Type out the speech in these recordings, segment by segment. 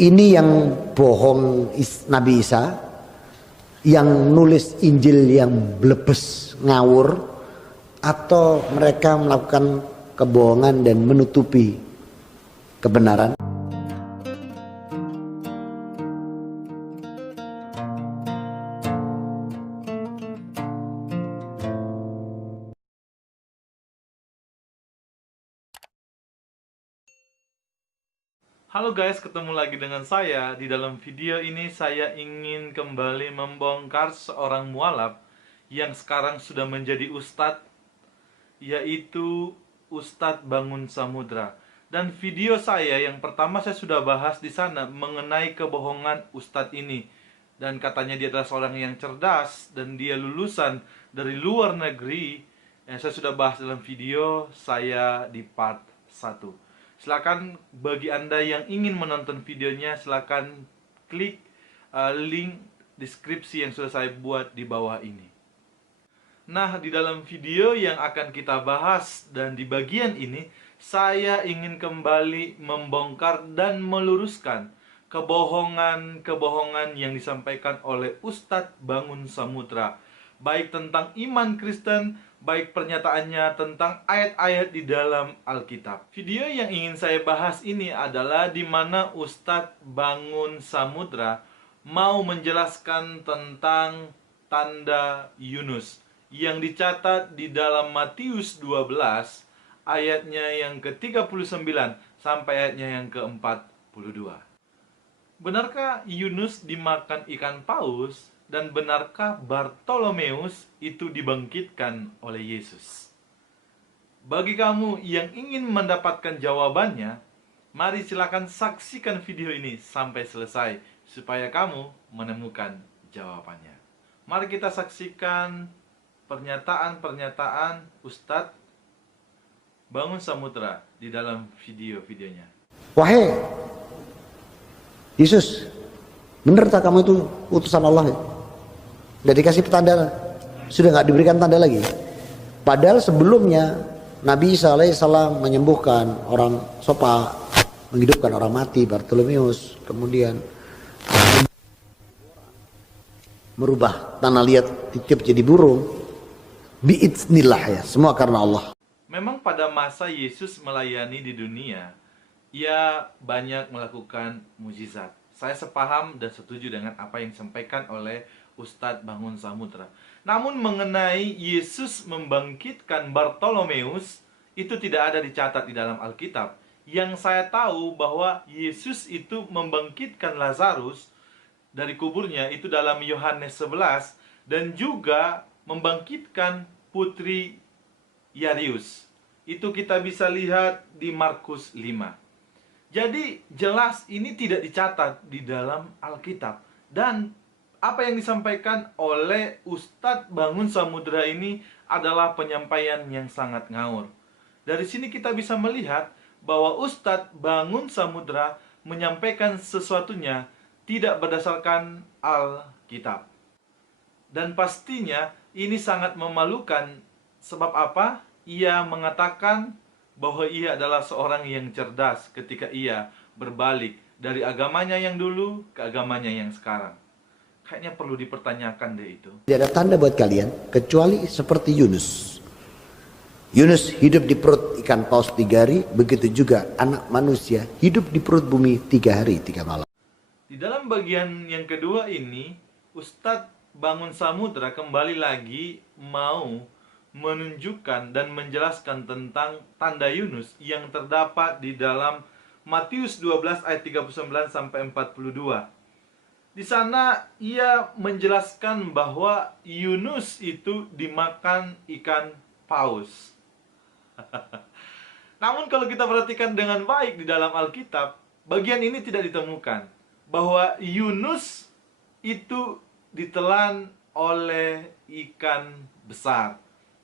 Ini yang bohong Nabi Isa, yang nulis Injil yang blebes ngawur, atau mereka melakukan kebohongan dan menutupi kebenaran. Halo guys, ketemu lagi dengan saya. Di dalam video ini saya ingin kembali membongkar seorang mualaf yang sekarang sudah menjadi ustadz, yaitu Ustadz Bangun Samudra. Dan video saya yang pertama saya sudah bahas di sana mengenai kebohongan ustadz ini. Dan katanya dia adalah seorang yang cerdas dan dia lulusan dari luar negeri. Saya sudah bahas dalam video saya di part 1. Silakan bagi Anda yang ingin menonton videonya, silakan klik link deskripsi yang sudah saya buat di bawah ini. Nah, di dalam video yang akan kita bahas dan di bagian ini, saya ingin kembali membongkar dan meluruskan kebohongan-kebohongan yang disampaikan oleh Ustadz Bangun Samudra, baik tentang iman Kristen, baik pernyataannya tentang ayat-ayat di dalam Alkitab. Video yang ingin saya bahas ini adalah di mana Ustadz Bangun Samudra mau menjelaskan tentang tanda Yunus yang dicatat di dalam Matius 12 ayatnya yang ke-39 sampai ayatnya yang ke-42. Benarkah Yunus dimakan ikan paus? Dan benarkah Bartolomeus itu dibangkitkan oleh Yesus? Bagi kamu yang ingin mendapatkan jawabannya, mari silakan saksikan video ini sampai selesai supaya kamu menemukan jawabannya. Mari kita saksikan pernyataan-pernyataan Ustadz Bangun Samudra di dalam video-videonya. Wahai Yesus, benar tak kamu itu utusan Allah? Udah dikasih tanda, sudah nggak diberikan tanda lagi. Padahal sebelumnya Nabi Isa alaihissalam menyembuhkan orang sopa, menghidupkan orang mati, Bartolomeus, kemudian merubah tanah liat titip jadi burung. Biiznillah, ya, semua karena Allah. Memang pada masa Yesus melayani di dunia, ia banyak melakukan mujizat. Saya sepaham dan setuju dengan apa yang disampaikan oleh Ustadz Bangun Samudra. Namun mengenai Yesus membangkitkan Bartolomeus, itu tidak ada dicatat di dalam Alkitab. Yang saya tahu bahwa Yesus itu membangkitkan Lazarus dari kuburnya itu dalam Yohanes 11, dan juga membangkitkan putri Yairus. Itu kita bisa lihat di Markus 5. Jadi jelas ini tidak dicatat di dalam Alkitab. Dan apa yang disampaikan oleh Ustadz Bangun Samudra ini adalah penyampaian yang sangat ngawur. Dari sini kita bisa melihat bahwa Ustadz Bangun Samudra menyampaikan sesuatunya tidak berdasarkan Alkitab. Dan pastinya ini sangat memalukan. Sebab apa? Ia mengatakan bahwa ia adalah seorang yang cerdas ketika ia berbalik dari agamanya yang dulu ke agamanya yang sekarang. Kayaknya perlu dipertanyakan deh itu. Tidak ada tanda buat kalian kecuali seperti Yunus. Yunus hidup di perut ikan paus 3 hari, begitu juga anak manusia hidup di perut bumi 3 hari 3 malam. Di dalam bagian yang kedua ini, Ustadz Bangun Samudra kembali lagi mau menunjukkan dan menjelaskan tentang tanda Yunus yang terdapat di dalam Matius 12 ayat 39 sampai 42. Di sana ia menjelaskan bahwa Yunus itu dimakan ikan paus. Namun kalau kita perhatikan dengan baik di dalam Alkitab, bagian ini tidak ditemukan bahwa Yunus itu ditelan oleh ikan besar.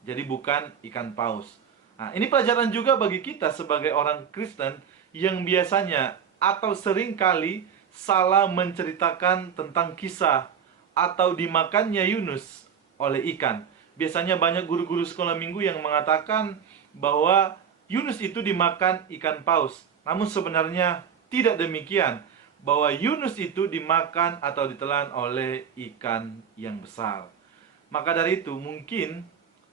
Jadi bukan ikan paus. Nah, ini pelajaran juga bagi kita sebagai orang Kristen yang biasanya atau seringkali salah menceritakan tentang kisah atau dimakannya Yunus oleh ikan. Biasanya banyak guru-guru sekolah minggu yang mengatakan bahwa Yunus itu dimakan ikan paus. Namun sebenarnya tidak demikian. bahwa Yunus itu dimakan atau ditelan oleh ikan yang besar. Maka dari itu mungkin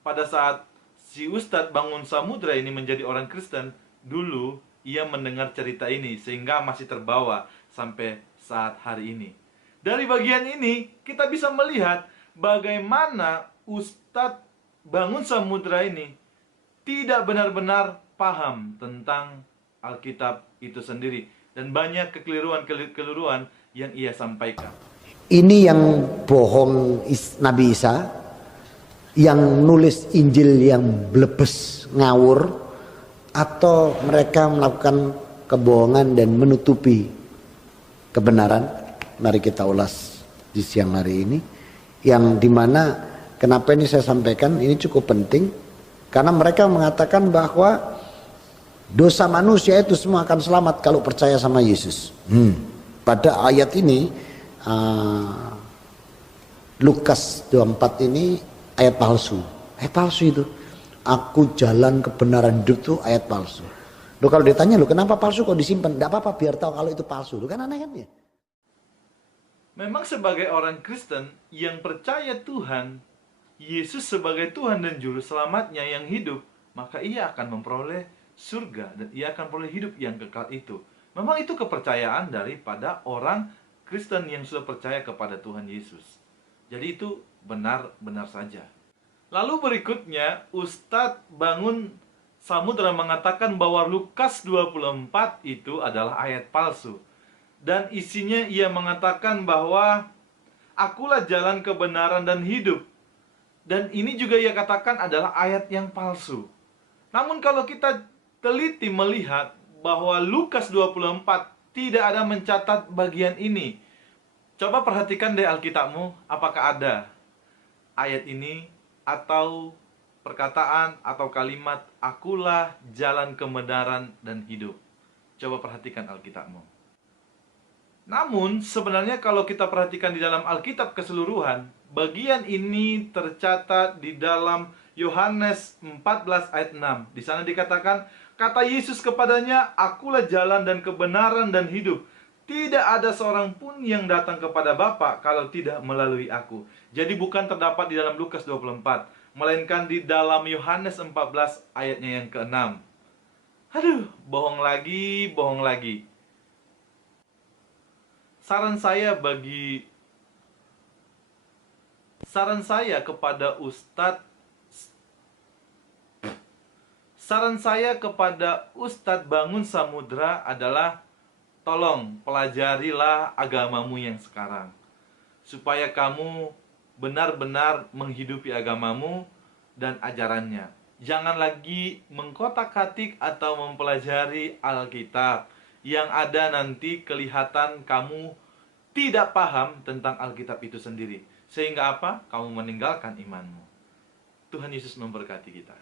pada saat si Ustadz Bangun Samudra ini menjadi orang Kristen, dulu ia mendengar cerita ini sehingga masih terbawa sampai saat hari ini. Dari bagian ini kita bisa melihat bagaimana Ustadz Bangun Samudra ini tidak benar-benar paham tentang Alkitab itu sendiri, dan banyak kekeliruan-kekeliruan yang ia sampaikan. Ini yang bohong Nabi Isa, yang nulis Injil yang blebes, ngawur, atau mereka melakukan kebohongan dan menutupi kebenaran. Mari kita ulas di siang hari ini, yang dimana kenapa ini saya sampaikan, ini cukup penting, karena mereka mengatakan bahwa dosa manusia itu semua akan selamat kalau percaya sama Yesus. Pada ayat ini, Lukas 24 ini ayat palsu. Ayat palsu itu. Aku jalan kebenaran hidup itu ayat palsu. Loh, kalau ditanya, loh kenapa palsu kok disimpan? Tidak apa-apa, biar tahu kalau itu palsu. Loh, kan aneh kan ya? Memang sebagai orang Kristen yang percaya Tuhan Yesus sebagai Tuhan dan Juru Selamatnya yang hidup, maka ia akan memperoleh surga dan ia akan memperoleh hidup yang kekal itu. Memang itu kepercayaan daripada orang Kristen yang sudah percaya kepada Tuhan Yesus. Jadi itu benar-benar saja. Lalu berikutnya Ustadz Bangun Samudra mengatakan bahwa Lukas 24 itu adalah ayat palsu. Dan isinya ia mengatakan bahwa akulah jalan kebenaran dan hidup. Dan ini juga ia katakan adalah ayat yang palsu. Namun kalau kita teliti melihat bahwa Lukas 24 tidak ada mencatat bagian ini. Coba perhatikan deh Alkitabmu, apakah ada ayat ini atau perkataan atau kalimat akulah jalan kebenaran dan hidup. Coba perhatikan Alkitabmu. Namun sebenarnya kalau kita perhatikan di dalam Alkitab keseluruhan, bagian ini tercatat di dalam Yohanes 14 ayat 6. Di sana dikatakan, kata Yesus kepadanya, akulah jalan dan kebenaran dan hidup. Tidak ada seorang pun yang datang kepada Bapa kalau tidak melalui aku. Jadi bukan terdapat di dalam Lukas 24, melainkan di dalam Yohanes 14 ayatnya yang ke-6. Aduh, bohong lagi, bohong lagi. Saran saya kepada Ustadz Bangun Samudra adalah tolong pelajarilah agamamu yang sekarang, supaya kamu benar-benar menghidupi agamamu dan ajarannya. Jangan lagi mengkotak-katik atau mempelajari Alkitab, yang ada nanti kelihatan kamu tidak paham tentang Alkitab itu sendiri. Sehingga apa? Kamu meninggalkan imanmu. Tuhan Yesus memberkati kita.